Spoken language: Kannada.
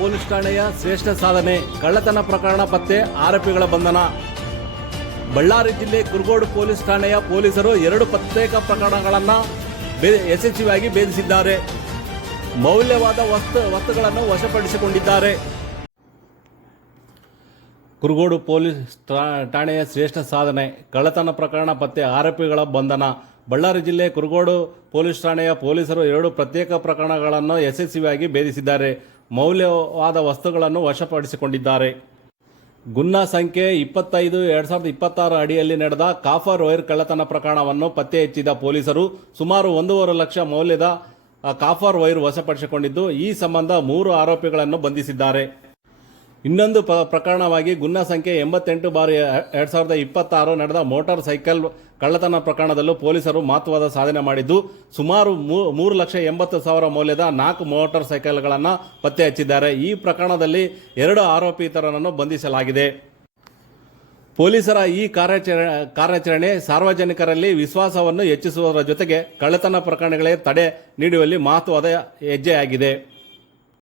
ಪೊಲೀಸ್ ಠಾಣೆಯ ಶ್ರೇಷ್ಠ ಸಾಧನೆ, ಕಳ್ಳತನ ಪ್ರಕರಣ ಪತ್ತೆ, ಆರೋಪಿಗಳ ಬಂಧನ. ಬಳ್ಳಾರಿ ಜಿಲ್ಲೆ ಕುರುಗೋಡು ಪೊಲೀಸ್ ಠಾಣೆಯ ಪೊಲೀಸರು 2 ಪ್ರತ್ಯೇಕ ಪ್ರಕರಣಗಳನ್ನು ಯಶಸ್ವಿಯಾಗಿ ಭೇದಿಸಿದ್ದಾರೆ. ಮೌಲ್ಯವಾದ ವಸ್ತುಗಳನ್ನು ವಶಪಡಿಸಿಕೊಂಡಿದ್ದಾರೆ. ಕುರುಗೋಡು ಪೊಲೀಸ್ ಠಾಣೆಯ ಶ್ರೇಷ್ಠ ಸಾಧನೆ, ಕಳ್ಳತನ ಪ್ರಕರಣ ಪತ್ತೆ, ಆರೋಪಿಗಳ ಬಂಧನ. ಬಳ್ಳಾರಿ ಜಿಲ್ಲೆ ಕುರುಗೋಡು ಪೊಲೀಸ್ ಠಾಣೆಯ ಪೊಲೀಸರು 2 ಪ್ರತ್ಯೇಕ ಪ್ರಕರಣಗಳನ್ನು ಯಶಸ್ವಿಯಾಗಿ ಭೇದಿಸಿದ್ದಾರೆ. ಮೌಲ್ಯವಾದ ವಸ್ತುಗಳನ್ನು ವಶಪಡಿಸಿಕೊಂಡಿದ್ದಾರೆ. ಗುನ್ನ ಸಂಖ್ಯೆ 25/2026 ಅಡಿಯಲ್ಲಿ ನಡೆದ ಕಾಫರ್ ವೈರ್ ಕಳ್ಳತನ ಪ್ರಕರಣವನ್ನು ಪತ್ತೆ ಹಚ್ಚಿದ ಪೊಲೀಸರು ಸುಮಾರು 1.5 ಲಕ್ಷ ಮೌಲ್ಯದ ಕಾಫರ್ ವೈರ್ ವಶಪಡಿಸಿಕೊಂಡಿದ್ದು, ಈ ಸಂಬಂಧ 3 ಆರೋಪಿಗಳನ್ನು ಬಂಧಿಸಿದ್ದಾರೆ. ಇನ್ನೊಂದು ಪ್ರಕರಣವಾಗಿ ಗುನ್ನ ಸಂಖ್ಯೆ 88/2026 ನಡೆದ ಮೋಟಾರ್ ಸೈಕಲ್ ಕಳ್ಳತನ ಪ್ರಕರಣದಲ್ಲೂ ಪೊಲೀಸರು ಮಹತ್ವದ ಸಾಧನೆ ಮಾಡಿದ್ದು, ಸುಮಾರು 3,80,000 ಮೌಲ್ಯದ 4 ಮೋಟಾರ್ ಸೈಕಲ್ಗಳನ್ನು ಪತ್ತೆ ಹಚ್ಚಿದ್ದಾರೆ. ಈ ಪ್ರಕರಣದಲ್ಲಿ 2 ಆರೋಪಿತರನ್ನು ಬಂಧಿಸಲಾಗಿದೆ. ಪೊಲೀಸರ ಈ ಕಾರ್ಯಾಚರಣೆ ಸಾರ್ವಜನಿಕರಲ್ಲಿ ವಿಶ್ವಾಸವನ್ನು ಹೆಚ್ಚಿಸುವುದರ ಜೊತೆಗೆ ಕಳ್ಳತನ ಪ್ರಕರಣಗಳಿಗೆ ತಡೆ ನೀಡುವಲ್ಲಿ ಮಹತ್ವದ ಹೆಜ್ಜೆಯಾಗಿದೆ.